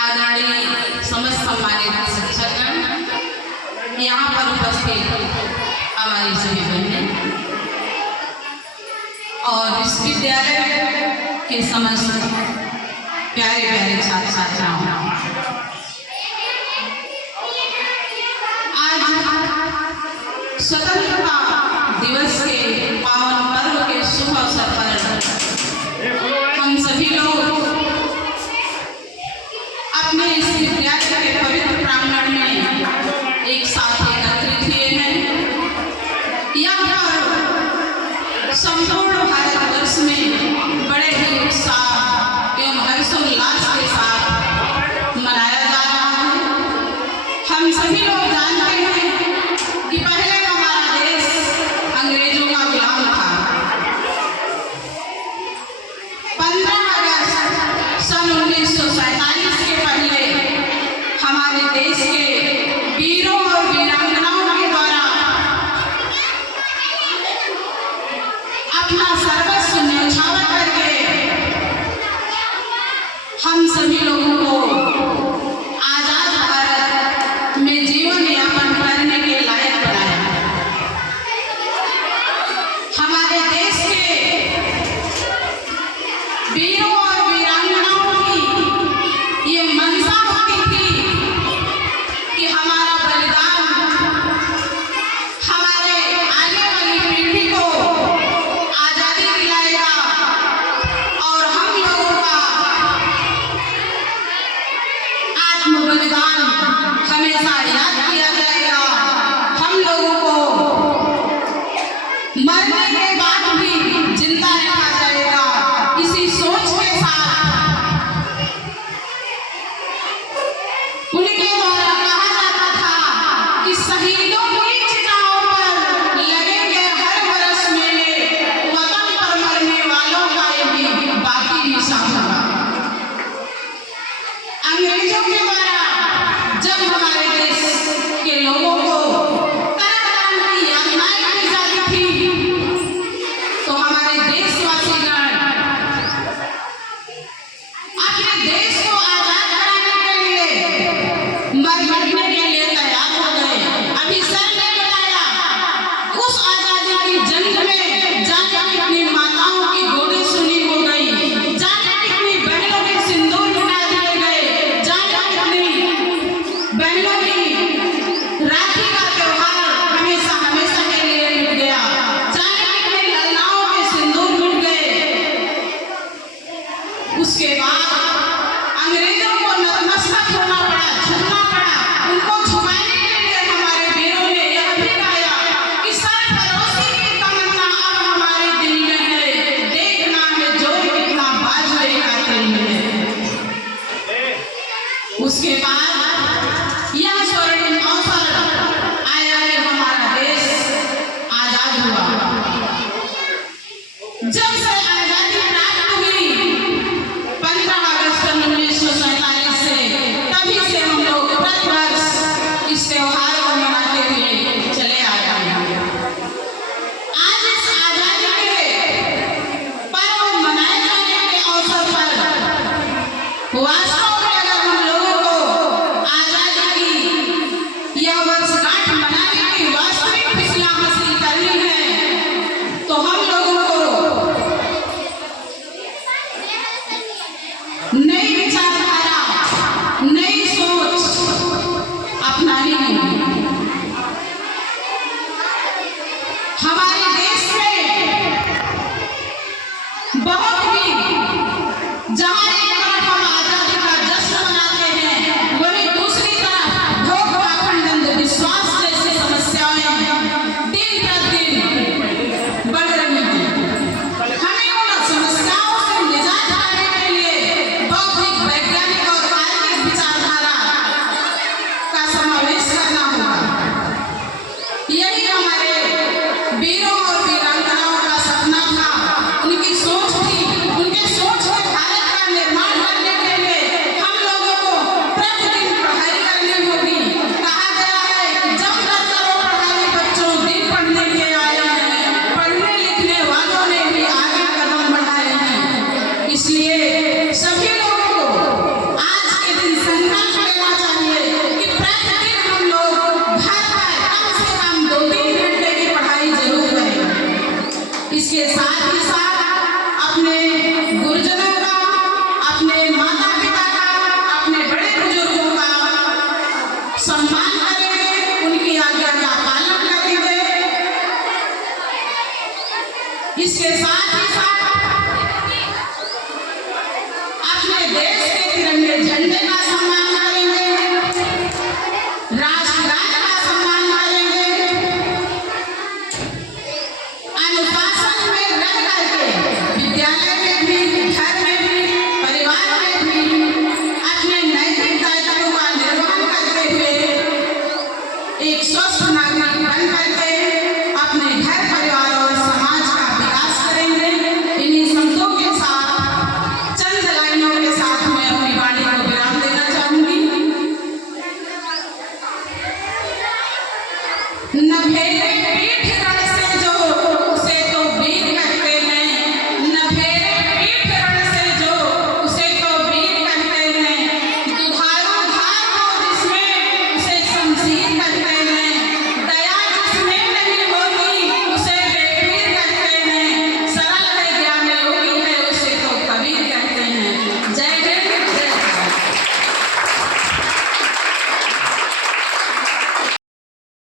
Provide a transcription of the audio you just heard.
आदरणीय समस्त सम्मानित शिक्षकगण, यहाँ पर उपस्थित हमारी सभी बहनें और विश्वविद्यालय के समस्त प्यारे प्यारे छात्र छात्राओं, आज स्वतंत्रता दिवस के पावन पर्व के शुभ अवसर पर हम सभी लोग अपने इस विद्यालय के पवित्र प्रांगण में एक साथ एकत्रित हुए हैं। यहाँ पर संपूर्ण भारतवर्ष में बड़े ही उत्साह एवं हर्षोल्लास के साथ मनाया जा रहा है। हम सभी लोग जानते हैं कि पहले हमारा देश अंग्रेजों का गुलाम था। 15 अगस्त सन 1947 के पहले हमारे देश के वीरों और वीरांगनाओं के द्वारा अपना सर्वस्व न्यौछावर करके हम सभी लोगों को आजाद भारत में जीवन यापन करने के लायक बनाया। हमारे देश के वीरों और वीरांगनाओं की ये मंशा होती थी कि हमारा बलिदान हमारे आने वाली पीढ़ी को आजादी दिलाएगा और हम लोगों का आत्म बलिदान हमेशा याद किया जाएगा। हम लोगों को मरने के बाद भी जिंदा रखा जाएगा। इसी सोच के साथ उनके द्वारा कहा जाता था कि शहीदों की चिताओं पर लगेंगे हर बरस मेले, वतन पर मरने वालों का यही बाकी निशान होगा। अंग्रेजों के द्वारा जब हमारे देश के लोगों को तरह तरह की यातनाएं दी जाती थी, तो हमारे देशवासीगण अपने देश को आजाद कराने के लिए मरने के लिए तैयार हो गए। अभी सर ने बताया उस आजादी की जंग में जाने कितनी माताओं की गोली सुनी हो गई, जाने कितनी बहनों के सिंदूर मिटा दिए गए, जाने कितनी बहनों की राखी का त्योहार हमेशा हमेशा के लिए मिट गया, जाने कितने ललनाओं के सिंदूर मिट गए। उसके बाद अंग्रेजों को नतमस्तक होना पड़ा, झुकना पड़ा। उनको झुकाने के लिए हमारे वीरों ने यह भी गाया कि सरफरोशी की तमन्ना अब हमारे दिल में है, देखना है जोर कितना बाजुए का दिल में है। उसके बाद यह स्वर्णिम अवसर आया कि हमारा देश आजाद हुआ। जब से आजादी प्राप्त हुई 15 अगस्त 1947 से, तभी से हम लोग प्रतिवर्ष इस त्योहार को मनाते हुए चले आ रहे हैं। आज इस आजादी के पर्व मनाए जाने के अवसर पर वास्तव में अगर हम लोगों को आजादी की यह वर्षगांठ मनाने की वास्तविक खुशियां हासिल करनी है, तो हम लोगों को नई विचारधारा, नई सोच अपनानी होगी। हमारे देश में बहुत ही जहां एक तरफ हम आजादी का देश के तिरंगे झंडे का सम्मान करेंगे।